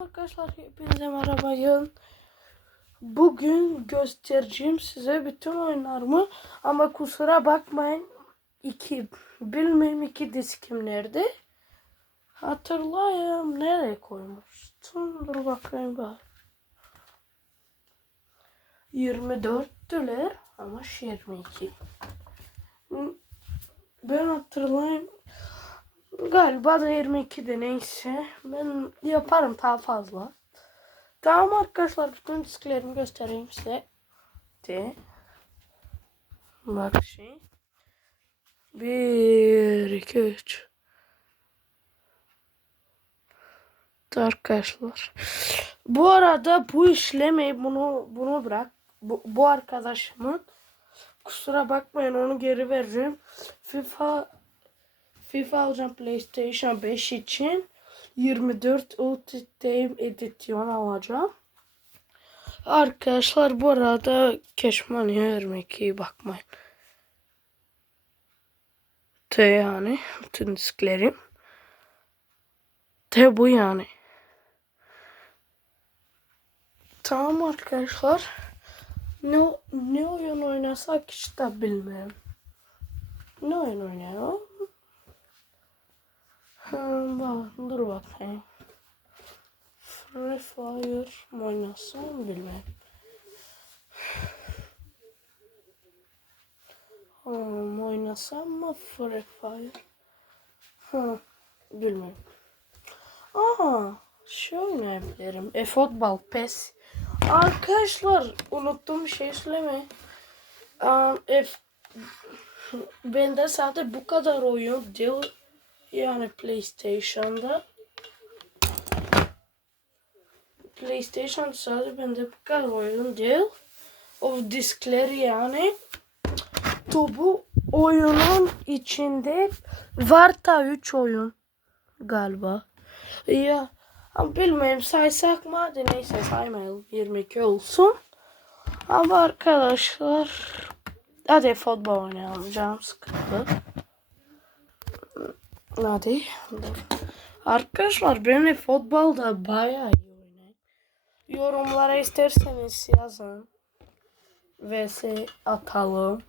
Arkadaşlar hepinize merhaba. Bugün göstereceğim size bütün oyunlarımı ama kusura bakmayın iki bilmem iki diskim nerede. Hatırlayayım nereye koymuştum. Dur bakayım bak. 24 dolar ama 22. Ben hatırlayayım. Galiba da 22'de neyse. Ben yaparım daha fazla. Tamam arkadaşlar bütün disklerimi göstereyim size. De. Bak şey. 1 2 3 Arkadaşlar. Bu arada bu işlemeyi bunu bunu bırak. Bu, bu arkadaşımın kusura bakmayın onu geri vereceğim. FIFA FIFA alacağım PlayStation 5 için 24 Ultimate Edition alacağım. Arkadaşlar bu arada Keşmaniye vermek iyi bakmayın. T yani bütün disklerim. T bu yani. Tamam arkadaşlar. Ne, ne oyun oynasak işte bilmiyorum. Ne oyun oynayalım? Bak, dur bakayım. Free Fire mı oynasam bilmem. Ha, oynasam mı Free Fire? Ha, bilmem. Aha, şey oynayabilirim. E futbol, PES. Arkadaşlar unuttuğum bir şey söyleme. Um, e, bende sadece bu kadar oyun değil. Yani PlayStation'da PlayStation sadece bende bu kadar oyun değil. O diskleri yani bu oyunun içinde var da 3 oyun galiba. Ya ama bilmiyorum saysak mı hadi neyse saymayalım 22 olsun. Ama arkadaşlar hadi futbol oynayalım canım sıkıldı. Hadi. Arkadaşlar benim futbolda bayağı iyi oynayın. Yorumlara isterseniz yazın. Vs atalım.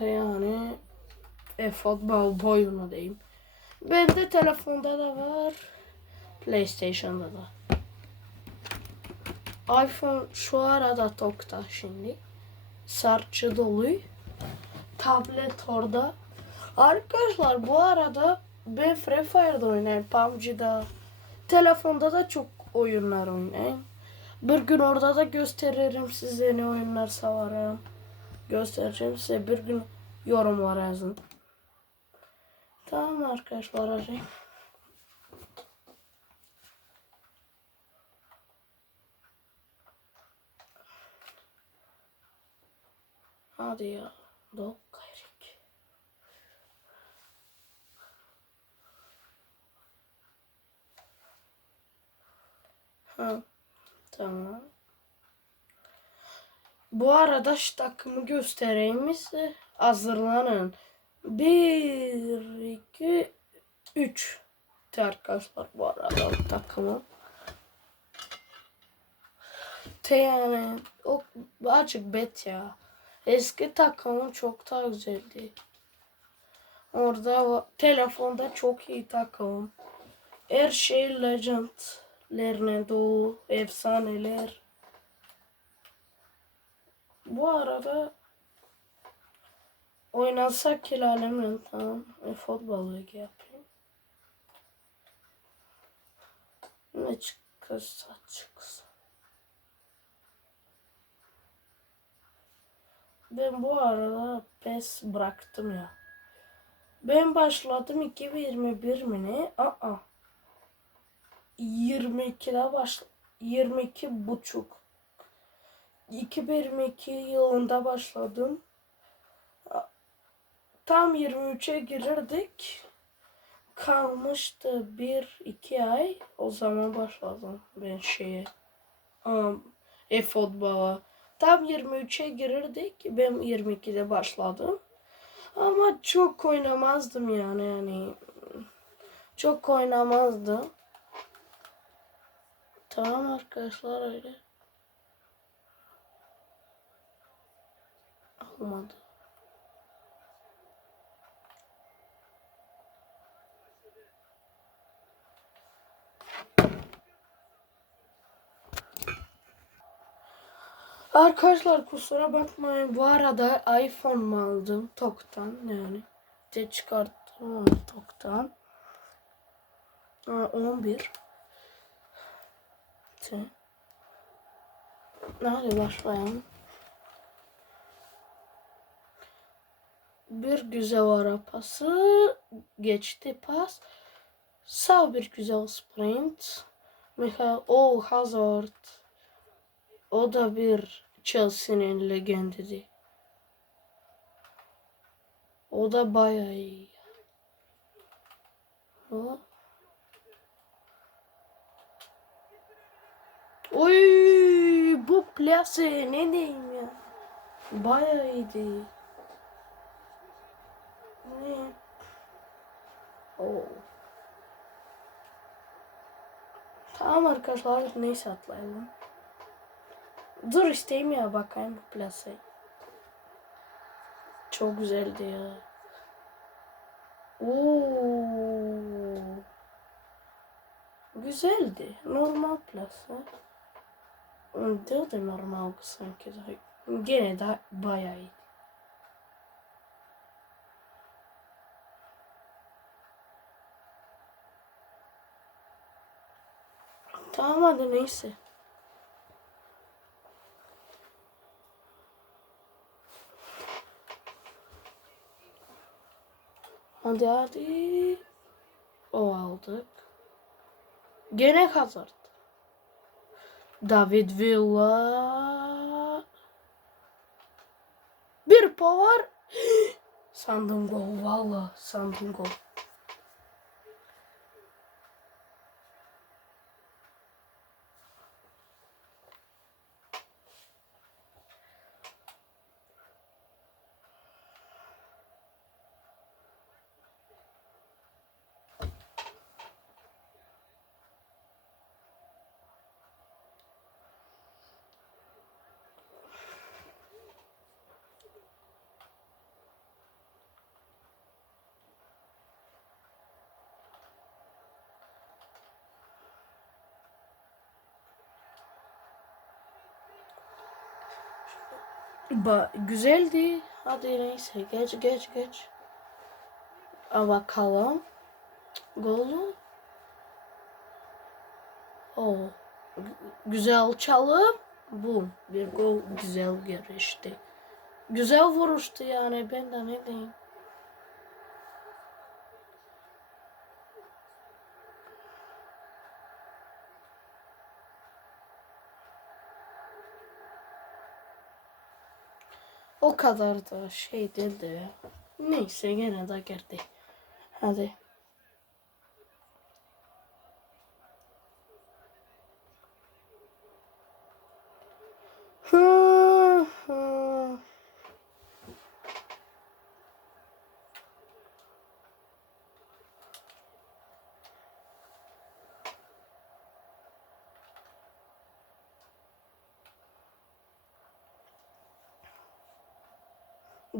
Yani e, futbol boyunu diyeyim. Bende telefonda da var. PlayStation'da da. iPhone şu arada tokta şimdi. Sarçı dolu. Tablet orada. Arkadaşlar bu arada ben Free Fire'da oynayayım. PUBG'da. Telefonda da çok oyunlar oynayayım. Bir gün orada da gösteririm size ne oyunlar savarım. Göstereceğim size bir gün yorumlara yazın. Tamam arkadaşlar hadi. Hadi ya. Dok gayrik. Ha, tamam. Bu arada şu takımı göstereyim size. Hazırlanın. Bir, iki, üç. Arkadaşlar bu arada takımı. Yani o açık bet ya. Eski takımı çok daha güzeldi. Orada telefonda çok iyi takım. Her şey legendlerine dolu. Efsaneler. Bu arada oynasak kilalemle tamam. E, futbol ligi yapayım. Ne çıkarsa çıksın. Ben bu arada pes bıraktım ya. Ben başladım 2021 mi ne? Aa. 22'de baş 22 buçuk. 2022 yılında başladım. Tam 23'e girirdik. Kalmıştı 1-2 ay. O zaman başladım ben şeye. Um, e futbola. Tam 23'e girirdik. Ben 22'de başladım. Ama çok oynamazdım yani yani. Çok oynamazdım. Tamam arkadaşlar öyle. Olmadı. Arkadaşlar kusura bakmayın. Bu arada iPhone mu aldım? Toktan yani. De çıkarttım onu toktan. Ha, 11 Te. Hadi başlayalım bir güzel arapası geçti pas sağ bir güzel sprint Michael O Hazard o da bir Chelsea'nin legendiydi. O da bayağı iyi. O. Oy bu plase ne diyeyim ya. Bayağı iyiydi. Ne? Oo. Tamam arkadaşlar neyse atlayalım. Dur isteyeyim ya bakayım bu plase. Çok güzeldi ya. Oo. Güzeldi. Normal plase. Değil de normal sanki. Gene de bayağı. Tamam hadi neyse. Hadi hadi. O aldık. Gene Hazard. David Villa. Bir power. sandım gol valla sandım gol. Ba güzeldi. Hadi neyse geç geç geç. A bakalım. Golü. O güzel çalım. Bu bir gol güzel girişti. Güzel vuruştu yani ben de ne diyeyim. O kadar da şey değildi ya. Neyse gene de girdi. Hadi.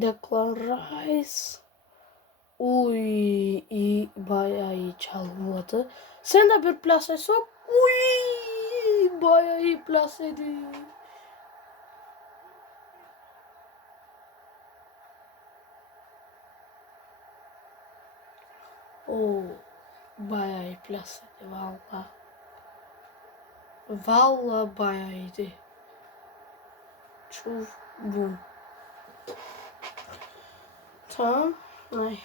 Declan Rice. Uy iyi bayağı iyi çalmadı. Sen de bir plase sok. Uy bayağı iyi plaseydi. Oo bayağı iyi plaseydi valla. Valla bayağı iyiydi. Çok bu. Tamam. Ay.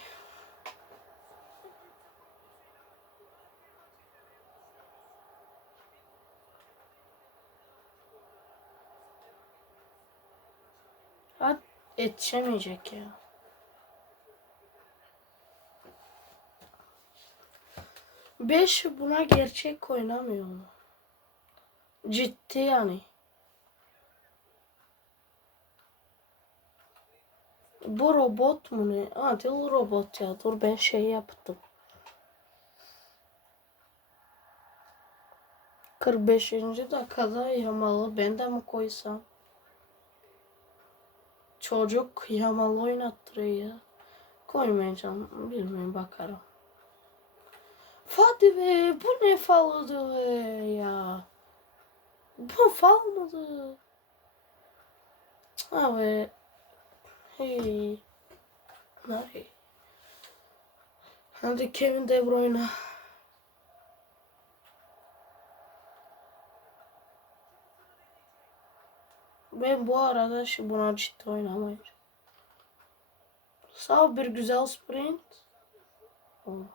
At yetişemeyecek ya. Beş buna gerçek oynamıyor mu? Ciddi yani. Bu robot mu ne? Ha değil robot ya. Dur ben şey yaptım. 45. dakikada Yamal'ı ben de mi koysam? Çocuk Yamal'ı oynattırıyor ya. Koymayacağım. Bilmiyorum bakarım. Hadi be bu ne falıdı ya. Bu fal mıydı? Abi. Hey. Nereye? Hadi Kevin De Bruyne. Ben bu arada şu buna ciddi oynamayacağım. Sağ bir güzel sprint. Olmadı.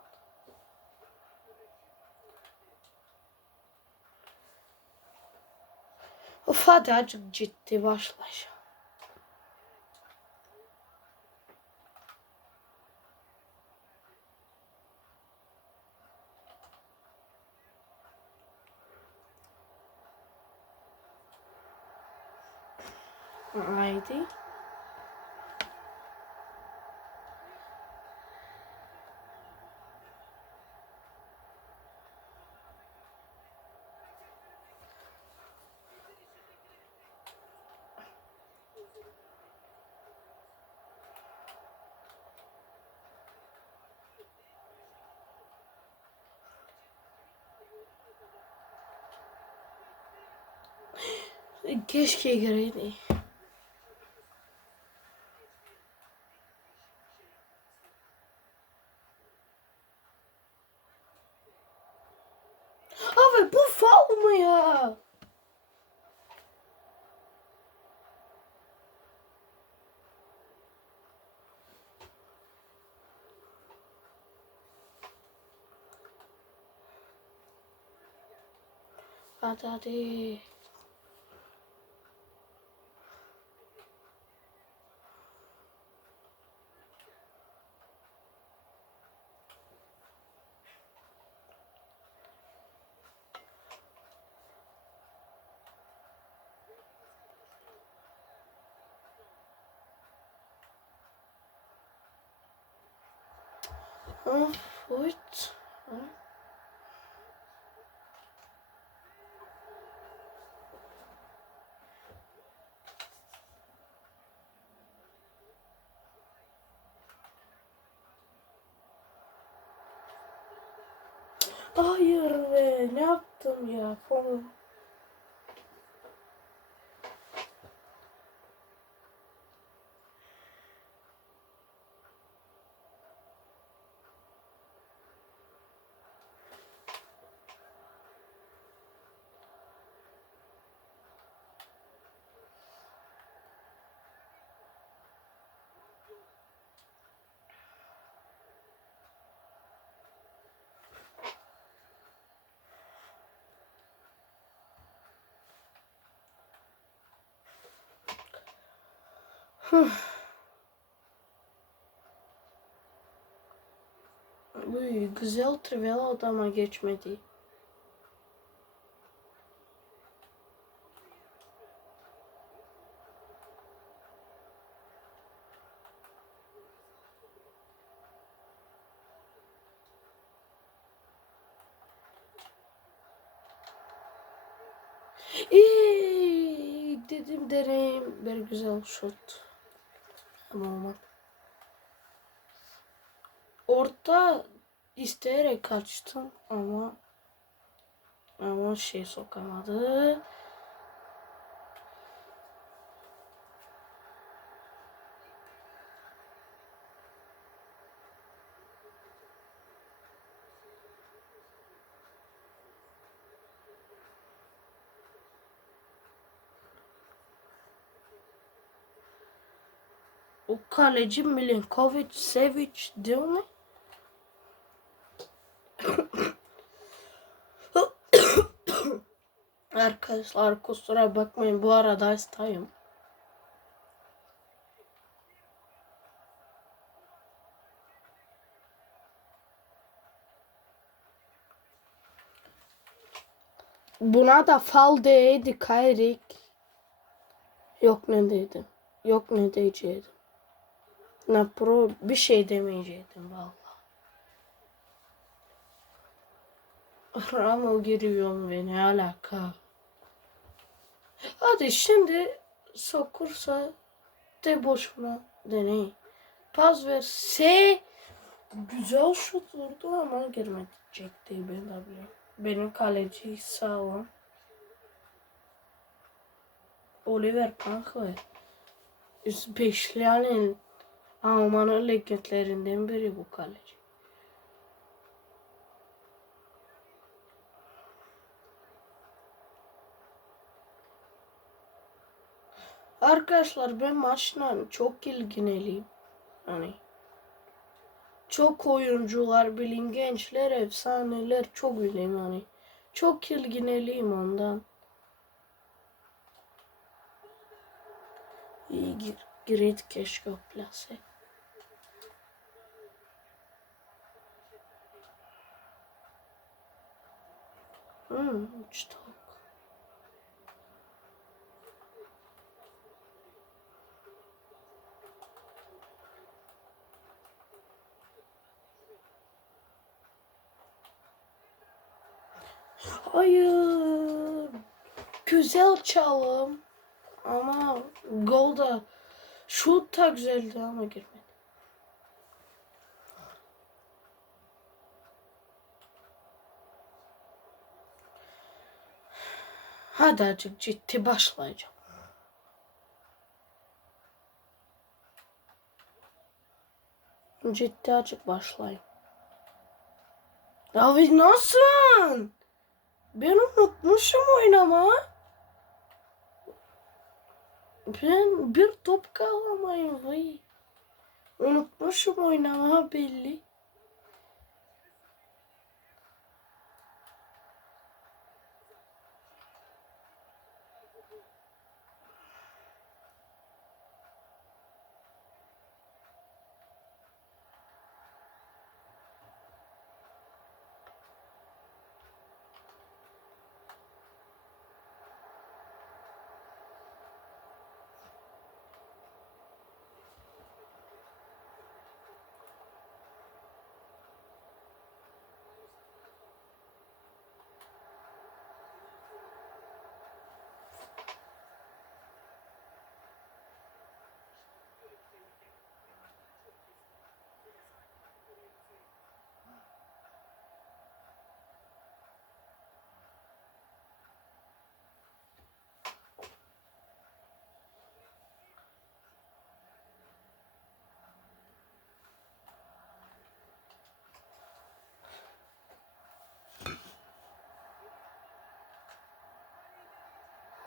Of hadi azıcık ciddi başlayacağım. Haydi. Keşke gireydi. Abi bu fal mı ya? Hadi hadi. Of, evet. Hayır be, ne yaptım ya? Fon. Uy, güzel trivial odama geçmedi. İyi dedim deneyim bir güzel şut. Ama olmadı. Orta isteyerek kaçtım ama ama şey sokamadı. O kaleci Milinkovic Savic değil mi? Arkadaşlar kusura bakmayın bu arada hastayım. Buna da fal değdi kayrik. Yok ne dedim. Yok ne diyecektim. Ne pro bir şey demeyecektim vallahi. Ramo giriyor ve ne alaka? Hadi şimdi sokursa de boşuna deney. Pas verse güzel şut vurdu ama girmeyecekti ben. Benim kaleci sağlam. Oliver Kahve. Beşliğinin Alman legendlerinden biri bu kaleci. Arkadaşlar ben maçla çok ilgiliyim. Hani çok oyuncular, bilin gençler, efsaneler çok bileyim hani. Çok ilgiliyim ondan. İyi gir, girit keşke plase. Hmm, uçtu. Hayır. Güzel çalım. Ama gol da şut da güzeldi ama girmedi. Hadi azıcık ciddi başlayacağım. Ciddi azıcık başlayayım. Abi nasıl? Ben unutmuşum oynama. Ben bir top kalamayım vay. Unutmuşum oynama belli.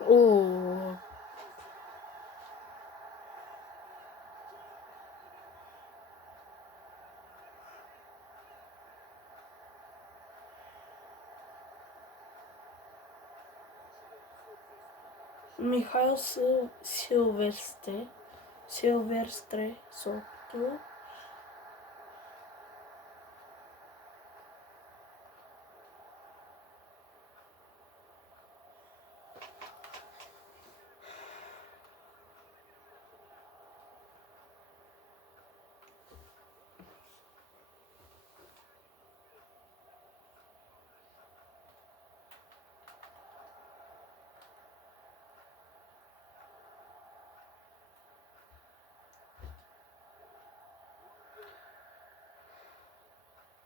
Uh. Oh, Michael Silverstein, Silverstein, ¿son tú?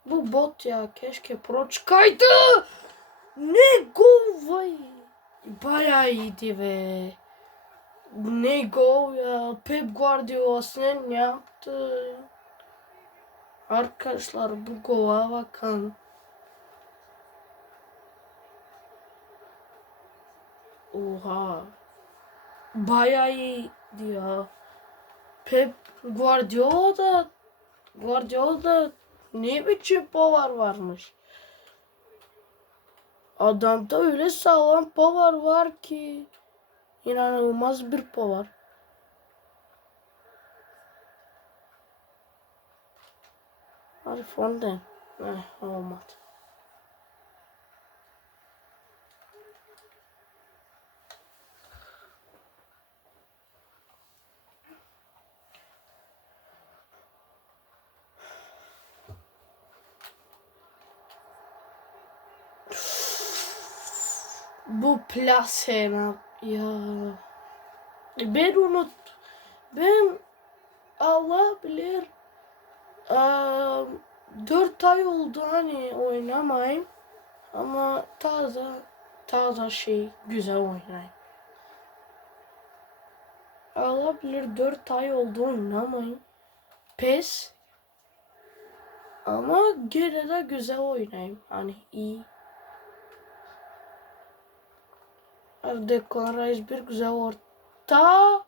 Bu bot ya keşke pro çıkaydı. Ne gol vay. Bayağı iyiydi be. Ne gol ya. Pep Guardiola sen ne yaptı? Arkadaşlar bu gola bakın. Oha. Bayağı iyiydi ya. Pep Guardiola da Guardiola da ne biçim power varmış. Adamda öyle sağlam power var ki. İnanılmaz bir power. Hadi Fonden. Eh, olmadı. Bu plasena ya. Ben unut. Ben Allah bilir eee, dört ay oldu hani oynamayayım. Ama taze taze şey güzel oynayayım. Allah bilir dört ay oldu oynamayayım. Pes. Ama gene de güzel oynayayım. Hani iyi. Declan Rice bir güzel orta.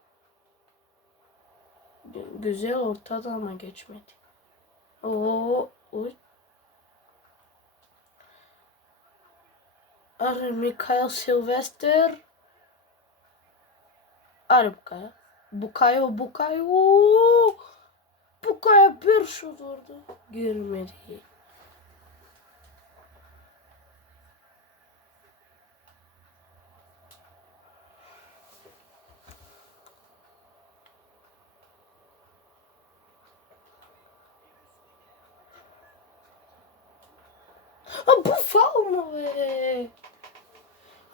Güzel orta da ama geçmedi. Oo, oy. Arı Mikael Sylvester. Arı Bukayo. Bukayo, Bukayo. Bukayo bir şut vurdu. Girmedi. Ha bu faul mu be?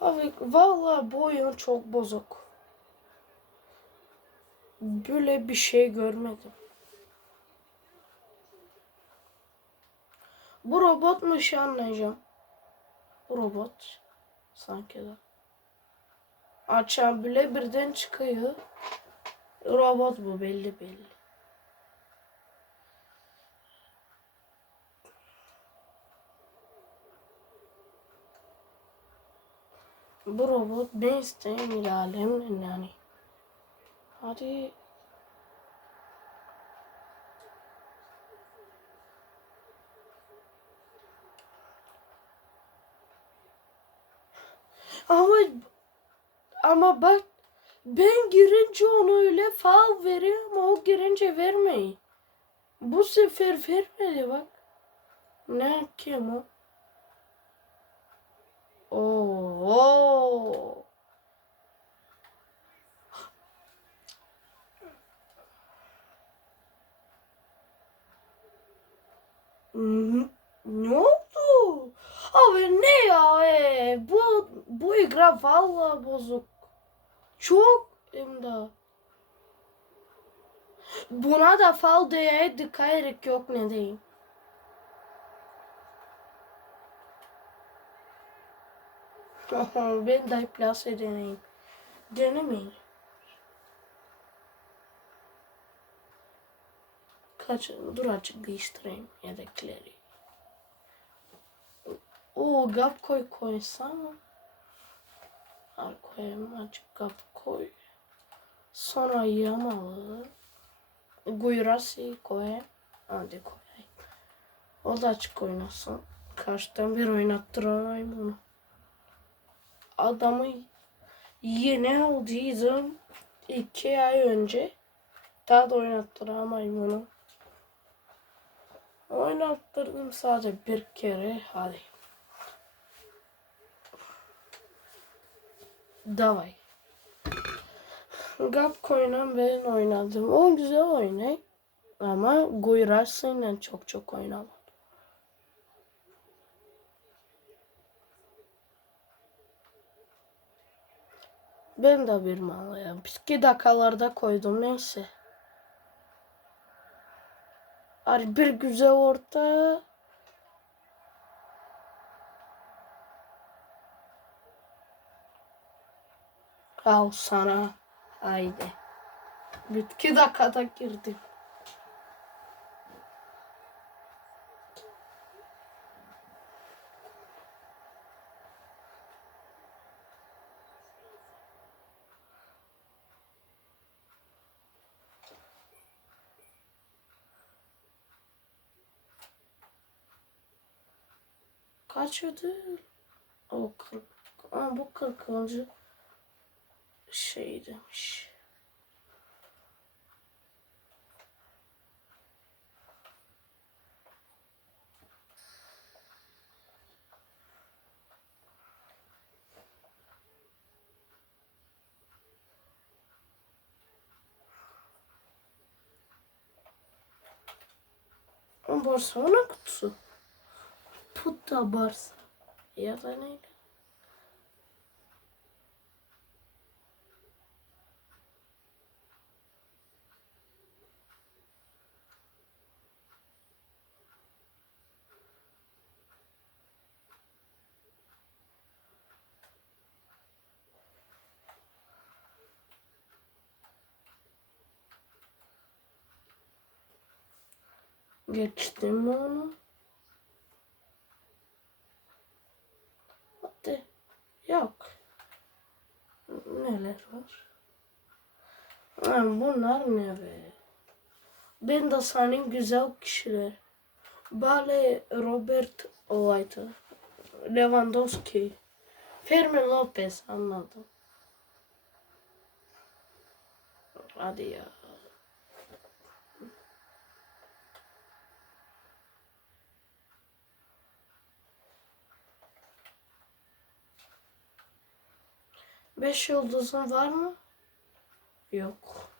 Abi vallahi bu oyun çok bozuk. Böyle bir şey görmedim. Bu robotmuş anlayacağım. Bu robot. Sanki de. Açan bile birden çıkıyor. Robot bu belli belli. Bu robot ne isteyeyim ilerlem yani. Hadi. Ama ama bak ben girince onu öyle faul veriyor ama o girince vermeyi. Bu sefer vermedi bak. Ne kim o? Oo. Ne oldu? Abi ne ya? e? Bu bu igra vallahi bozuk. Çok hem de. Buna da fal diye dikkat yok ne diyeyim. Ben de plase deneyim. Denemeyin. Kaç, dur açık değiştireyim yedekleri. O gap koy koysam. Al koyayım açık gap koy. Sonra yamalı. Guyrası koyayım. Hadi koyayım. O da açık oynasın. Karşıdan bir oynattırayım onu adamı yeni aldıydım iki ay önce. Daha da oynattıramayım onu. Oynattırdım sadece bir kere. Hadi. Davay. Gap koynan ben oynadım. O güzel oynay. Ama Guyras'ıyla çok çok oynamadım. Ben de bir malıyım. İki dakikalarda koydum neyse. Hadi bir güzel orta. Al sana. Haydi. İki dakikada girdim. Kaç ödül? O 40. Aa, bu 40. şey demiş. O Barcelona kutusu tut da Barsa ya da neydi? Geçtim onu. Var? Ha, bunlar ne be? Ben de senin güzel kişiler. Bale Robert olaydı. Lewandowski. Fermin Lopez anladım. Hadi ya. Beş yıldızın var mı? Yok.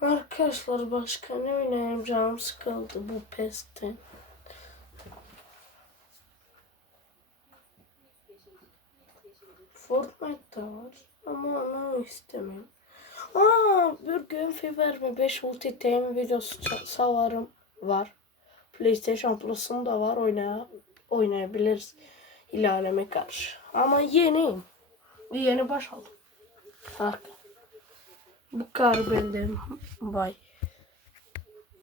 Arkadaşlar başka ne oynayayım canım sıkıldı bu pestten. Fortnite da var onu istemiyorum. Aa, bir gün Fever mi 5 ulti team videosu savarım var. PlayStation Plus'un da var oynaya oynayabiliriz ilerleme karşı. Ama yeniyim. Yeni baş aldım. Harika. Bu kadar benden. Bye.